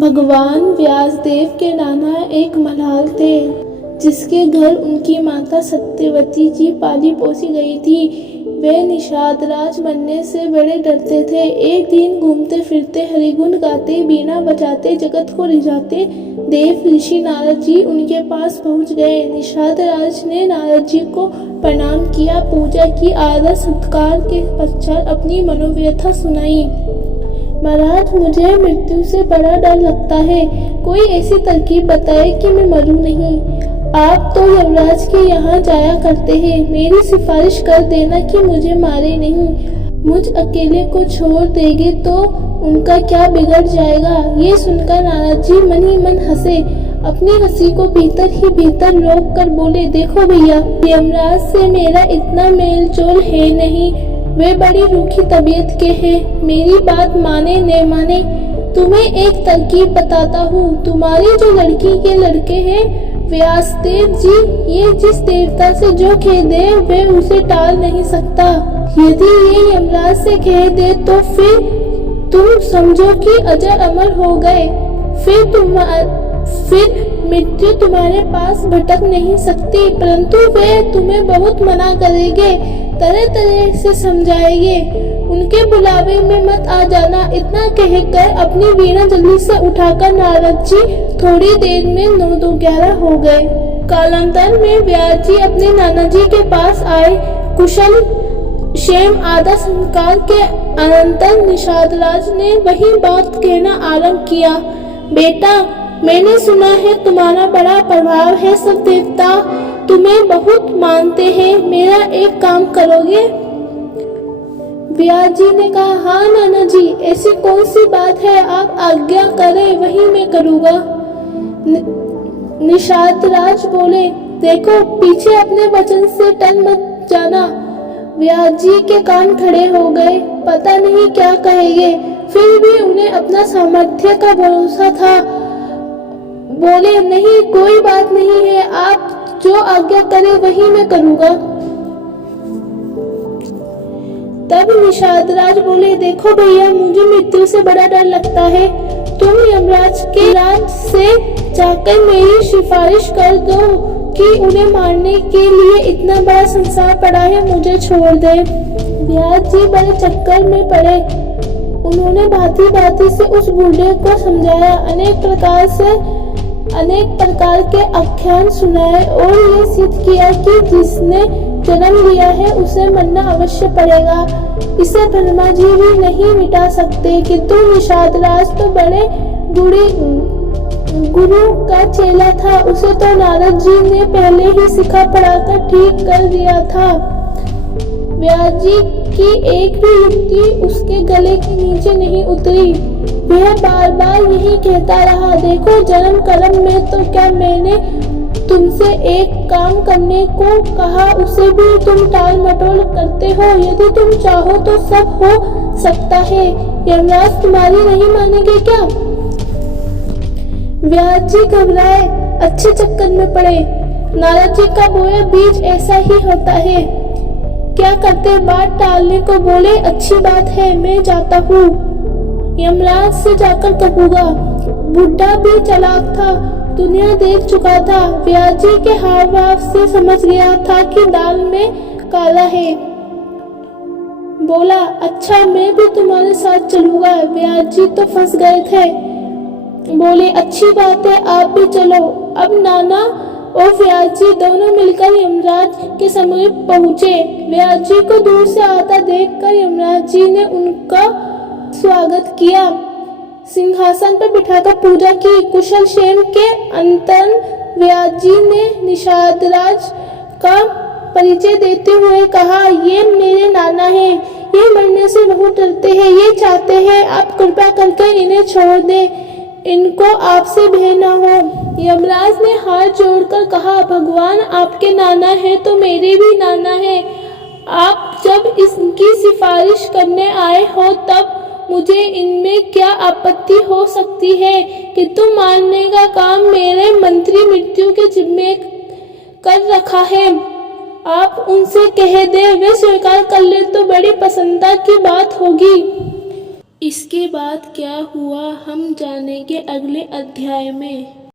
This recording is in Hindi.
भगवान व्यासदेव के नाना एक मल्हार थे जिसके घर उनकी माता सत्यवती जी पाली पोसी गई थी। वे निषाद राज बनने से बड़े डरते थे। एक दिन घूमते फिरते हरिगुण गाते बीना बजाते जगत को रिझाते देव ऋषि नारद जी उनके पास पहुंच गए। निषाद राज ने नारद जी को प्रणाम किया, पूजा की, आदर सत्कार के पश्चात अपनी मनोव्यथा सुनाई। महाराज, मुझे मृत्यु से बड़ा डर लगता है। कोई ऐसी तरकीब बताए कि मैं मरूं नहीं। आप तो यमराज के यहाँ जाया करते हैं, मेरी सिफारिश कर देना कि मुझे मारे नहीं। मुझ अकेले को छोड़ देंगे तो उनका क्या बिगड़ जाएगा। ये सुनकर नारद जी मन ही मन हंसे। अपनी हंसी को भीतर ही भीतर रोक कर बोले, देखो भैया, यमराज से मेरा इतना मेल जोल है नहीं। वे बड़ी रूखी तबीयत के हैं। मेरी बात माने न माने, तुम्हें एक तरकीब बताता हूँ। तुम्हारी जो लड़की के लड़के हैं व्यासदेव जी, ये जिस देवता से जो कह दे वे उसे टाल नहीं सकता। यदि ये यमराज से कह दे तो फिर तुम समझो कि अजर अमर हो गए। फिर मृत्यु तुम्हारे पास भटक नहीं सकती, परंतु वे तुम्हें बहुत मना करेंगे, तरह तरह से समझाएंगे। उनके बुलावे में मत आ जाना। इतना कहकर अपनी वीणा जल्दी से उठाकर नारद जी थोड़ी देर में 9-11 हो गए। कालांतर में व्यास जी अपने नाना जी के पास आए। कुशल क्षेम आदर संस्कार के अनंतर निषाद राज ने वही बात कहना आरंभ किया। बेटा, मैंने सुना है तुम्हारा बड़ा प्रभाव है, सब देवता तुम्हें बहुत मानते हैं। मेरा एक काम करोगे? व्यास जी ने कहा, हाँ नाना जी, ऐसी कौन सी बात है, आप आज्ञा करें, वही मैं करूँगा। निषाद राज बोले, देखो पीछे अपने वचन से टल मत जाना। व्यास जी के कान खड़े हो गए, पता नहीं क्या कहेंगे, फिर भी उन्हें अपना सामर्थ्य का भरोसा था। बोले, नहीं, कोई बात नहीं है, आप जो आज्ञा करें वही मैं करूँगा। तब निषाद राज बोले, देखो भैया, मुझे मृत्यु से बड़ा डर लगता है। तुम यमराज के राज से जाकर मेरी सिफारिश कर दो कि उन्हें मारने के लिए इतना बड़ा संसार पड़ा है, मुझे छोड़ दे। व्यास जी बड़े चक्कर में पड़े। उन्होंने भांति भांति से उस बूढ़े को समझाया, अनेक प्रकार के आख्यान सुनाए और ये सिद्ध किया कि जिसने जन्म लिया है उसे मरना अवश्य पड़ेगा। इसे ब्रह्मा जी भी नहीं मिटा सकते। किंतु निषाद राज तो बड़े गुरु का चेला था, उसे तो नारद जी ने पहले ही सिखा पढ़ाकर ठीक कर दिया था। व्यास जी की एक भी युक्ति उसके गले के नीचे नहीं उतरी। वह बार बार यही कहता रहा, देखो जन्म कर्म में तो क्या मैंने तुमसे एक काम करने को कहा, उसे भी तुम टाल मटोल करते हो। यदि तुम चाहो तो सब हो सकता है। यमराज तुम्हारी नहीं मानेंगे क्या? व्यास जी घबराए, अच्छे चक्कर में पड़े। नारद जी का बोया बीज ऐसा ही होता है। क्या करते, बात टालने को बोले, अच्छी बात है, मैं जाता हूँ, यमराज से जाकर कहूँगा। बुढ़ा भी चालाक था, दुनिया देख चुका था। व्यास जी के हाव भाव से समझ गया था कि दाल में काला है। बोला, अच्छा, मैं भी तुम्हारे साथ चलूंगा। व्यास जी तो फंस गए थे। बोले, अच्छी बात है, आप भी चलो। अब नाना और व्यास जी दोनों मिलकर यमराज के समीप पहुँचे। व्यास जी को दूर से आता देखकर यमराज जी ने उनका स्वागत किया, सिंहासन पर बिठाकर पूजा की। कुशल क्षेम के अंतर व्यास जी ने निषाद राज का परिचय देते हुए कहा, ये मेरे नाना हैं, ये मरने से बहुत डरते हैं, ये चाहते हैं आप कृपा करके इन्हें छोड़ दें, इनको आपसे भय न हो। यमराज ने हाथ जोड़कर कहा, भगवान आपके नाना है तो मेरे भी नाना है। आप जब इसकी सिफारिश करने आए हो तब मुझे इनमें क्या आपत्ति हो सकती है, किंतु मारने का काम मेरे मंत्री मृत्यु के जिम्मे कर रखा है। आप उनसे कह दे, वे स्वीकार कर ले तो बड़ी प्रसन्नता की बात होगी। इसके बाद क्या हुआ हम जानेंगे अगले अध्याय में।